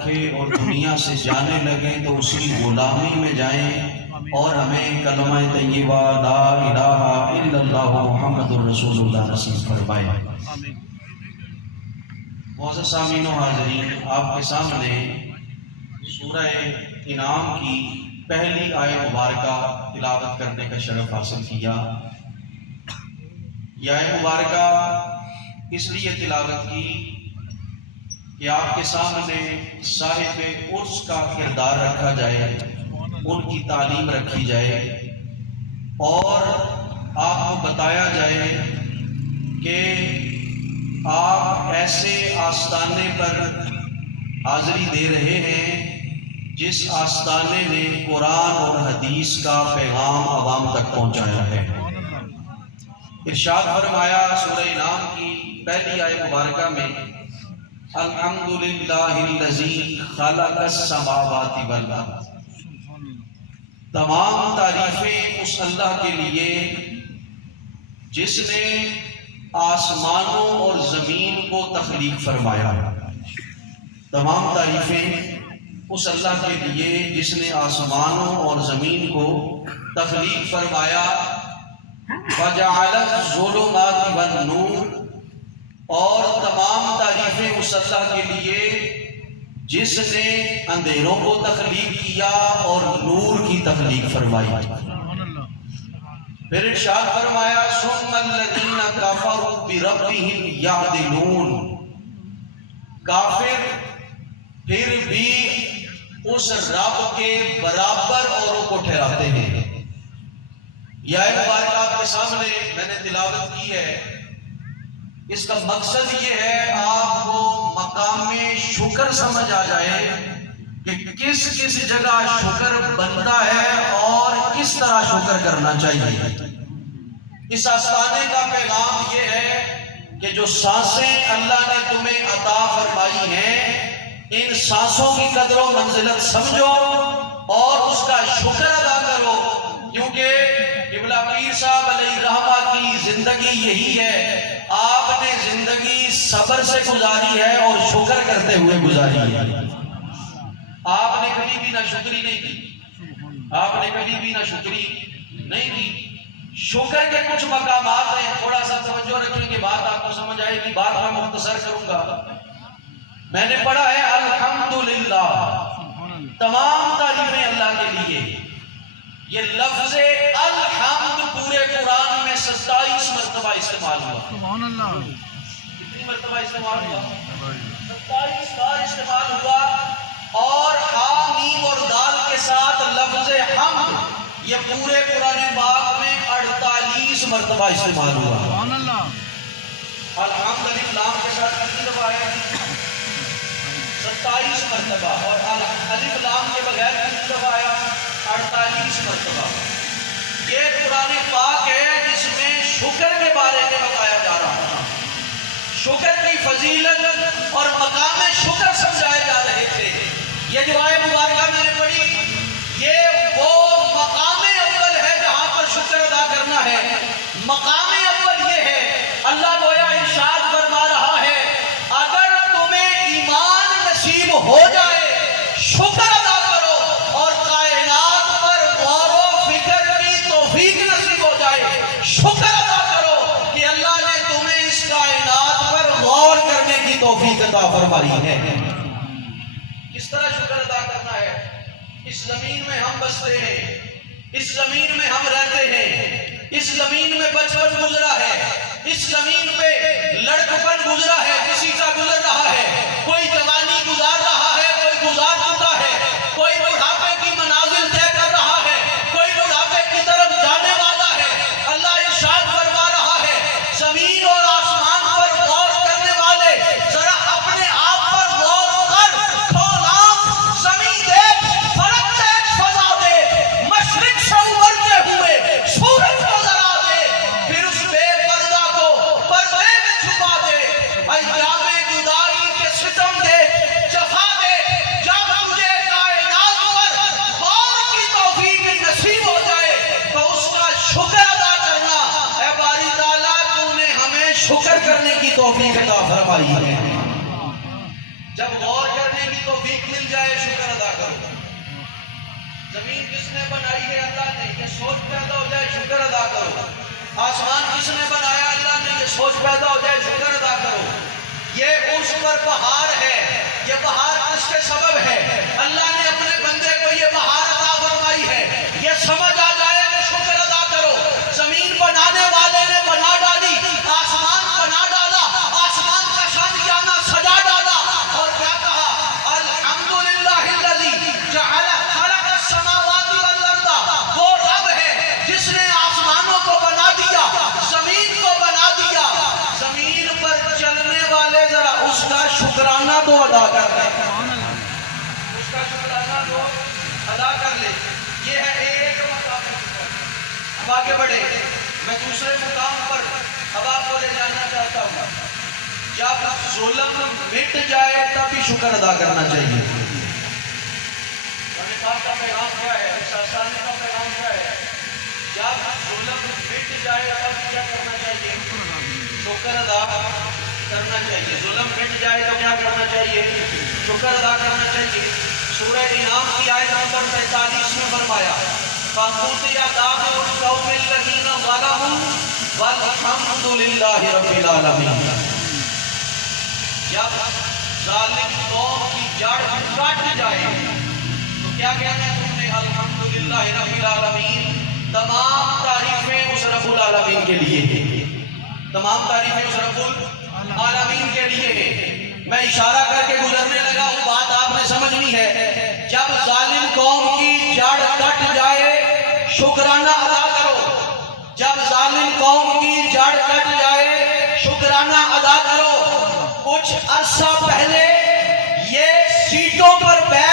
رکھے اور دنیا سے جانے لگیں تو اس کی غلامی میں جائیں، اور ہمیں کلمہ طیبہ لا الہ الا اللہ محمد الرسول اللہ نصیب فرمائے۔ معزز سامعین و حاضرین، آپ کے سامنے سورہ انعام کی پہلی آیت مبارکہ تلاوت کرنے کا شرف حاصل کیا۔ یہ آیت مبارکہ اس لیے تلاوت کی کہ آپ کے سامنے صاحب عرس کا کردار رکھا جائے، ان کی تعلیم رکھی جائے، اور آپ کو بتایا جائے کہ آپ ایسے آستانے پر حاضری دے رہے ہیں جس آستانے نے قرآن اور حدیث کا پیغام عوام تک پہنچایا ہے۔ ارشاد فرمایا سورہ انعام کی پہلی آیت مبارکہ میں، الحمدللہ الذی خلق السماوات والارض، تمام تعریفیں اس اللہ کے لیے جس نے آسمانوں اور زمین کو تخلیق فرمایا۔ تمام تعریفیں اس اللہ کے لیے جس نے آسمانوں اور زمین کو تخلیق فرمایا۔ وَجَعَلَ الظُّلُمَاتِ وَالنُّورَ، اور تمام تعریفیں اس اللہ کے لیے جس نے اندھیروں کو تخلیق کیا اور نور کی تخلیق فرمائی۔ پھر ارشاد فرمایا ثُمَّ الَّذِينَ كَفَرُوا بِرَبِّهِمْ يَعْدِلُونَ، کافر پھر بھی اس رب کے برابر اوروں کو ٹھہراتے ہیں۔ یہ آیت مبارکہ آپ کے سامنے میں نے تلاوت کی ہے، اس کا مقصد یہ ہے آپ کو مقام شکر سمجھ آ جائے کہ کس کس جگہ شکر بنتا ہے اور کس طرح شکر کرنا چاہیے۔ اس آستانے کا پیغام یہ ہے کہ جو سانسیں اللہ نے تمہیں عطا فرمائی ہیں، ان سانسوں کی قدر و منزلت سمجھو اور اس کا شکر ادا کرو، کیونکہ قبلہ پیر صاحب علیہ رحمہ کی زندگی یہی ہے، آپ نے زندگی صبر سے گزاری ہے اور شکر کرتے ہوئے گزاری ہے۔ آپ نے کبھی بھی نہ شکری نہیں کی، آپ نے کبھی بھی نہ شکری نہیں کی۔ شکر کے کچھ مقامات ہیں، تھوڑا سا توجہ رکھیں کہ بات آپ کو سمجھ آئے گی، بات میں مختصر کروں گا۔ میں نے پڑھا ہے الحمدللہ، تمام تعریفیں اللہ کے لیے۔ یہ لفظ الحمد پورے قرآن میں 27 مرتبہ استعمال ہوا۔ سبحان اللہ، کتنی مرتبہ استعمال ہوا؟ 27 بار استعمال ہوا۔ اور ہا میم اور دال کے ساتھ لفظ حمد یہ پورے قرآن پاک میں 48 مرتبہ استعمال ہوا۔ سبحان اللہ، الحمدللہ کے ساتھ کتنی دفعہ ہے؟ 27 مرتبہ، اور الف لام کے بغیر کتنی دفعہ آیا؟ 48 مرتبہ۔ یہ قرآن پاک ہے جس میں شکر کے بارے میں بتایا جا رہا ہے، شکر کی فضیلت اور مقام شکر سمجھائے جا رہے تھے۔ یہ جو آیت مبارکہ میں نے پڑھی، یہ وہ مقام اول ہے جہاں پر شکر ادا کرنا ہے۔ مقام اول یہ ہے، اللہ گویا ارشاد فرما رہا ہے اگر تمہیں ایمان نصیب ہو جائے، شکر ادا کرو اور کائنات پر غور و فکر کی توفیق نصیب ہو جائے، شکر ادا کرو کہ اللہ نے تمہیں اس کائنات پر غور کرنے کی توفیق عطا فرمائی ہے۔ کس طرح شکر ادا کرنا ہے؟ اس زمین میں ہم بستے ہیں، اس زمین میں ہم رہتے ہیں، اس زمین میں بچپن گزرا ہے، اس زمین پہ لڑکپن گزرا ہے، کسی کا گزر رہا ہے، کوئی جوانی گزار رہا ہے، کوئی گزار چکا ہے، کوئی بڑھاپے کی منازل طے کر رہا ہے، کوئی بڑھاپے کی طرف جانے والا ہے۔ اللہ ارشاد فرما رہا ہے زمین اور آسمان پر غور کرنے والے ذرا اپنے آپ پر غور کر، کھول آنکھ، زمین دیکھ، فلک دیکھ، فضا دیکھ، مشرق سے ابھرتے ہوئے سورج کو ذرا دیکھ، پھر اس بے پردہ کو پردے میں چھپا دے، ایام گزاری کے ستم دیکھ، جفا دیکھ، جب تجھے کائنات پر غور کی توفیق نصیب ہو جائے تو اس کا شکر ادا کرنا۔ اے باری تعالیٰ تو نے ہمیں شکر کرنے کی توفیق عطا فرمائی ہے۔ جب غور کرنے کی توفیق کس نے بنائی ہے؟ اللہ نے. یہ سوچ پیدا ہو جائے شکر ادا کرو. آسمان کس نے بنایا؟ اللہ نے. یہ سوچ پیدا ہو جائے شکر ادا کرو. یہ اس پر بہار ہے. یہ بہار کس کے سبب ہے؟ اللہ نے اپنے بندے کو یہ بہار عطا فرمائی ہے. یہ سمجھ آ جائے تو شکر ادا کرو. زمین بنانے والے نے بنا ڈالی, آسمان بنا ڈالا, آسمان کا شادیانہ سجا ڈالا, اور کیا کہا؟ الحمدللہ الذی جعل خلق السماوات والارض. وہ رب ہے جس نے آسمانوں کو بنا دیا, زمین کو بنا دیا. زمین پر چلنے والے ذرا اس کا شکرانہ تو ادا کر لیں. اس کا شکرانہ تو ادا کر لیں. یہ ہے ایک مقام. اب آگے بڑھے. میں دوسرے مقام پر اب آپ کو لے جانا چاہتا ہوں. جب ظلم مٹ جائے تب بھی شکر ادا کرنا چاہیے. کا پیغام کیا ہے؟ سرسانی کا پیغام کیا ہے؟ جب ظلم مٹ جائے تب کیا کرنا چاہیے؟ شکر ادا کرنا چاہیے. ظلم مٹ جائے تو کیا کرنا چاہیے؟ شکر ادا کرنا چاہیے. سورہ انعام کی آیت نمبر 45 میں فرمایا فَقُضِيَ دَابِرُ الْقَوْمِ الَّذِينَ ظَلَمُوا وَالْحَمْدُ لِلَّهِ رَبِّ الْعَالَمِينَ. جب ظالم قوم کی جڑ کٹ جائے تو کیا کہنا ہے تم نے؟ الحمدللہ رب العالمین. تمام تعریفیں اس رب العالمین کے لیے ہیں. تمام تعریفیں اس رب العالمین کے لیے ہیں. میں اشارہ کر کے گزرنے لگا ہوں, بات آپ نے سمجھنی ہے. جب ظالم قوم کی جڑ کٹ جائے شکرانہ ادا کرو. جب ظالم قوم کی جڑ کٹ جائے شکرانہ ادا کرو. کچھ عرصہ پہلے یہ سیٹوں پر بیٹھ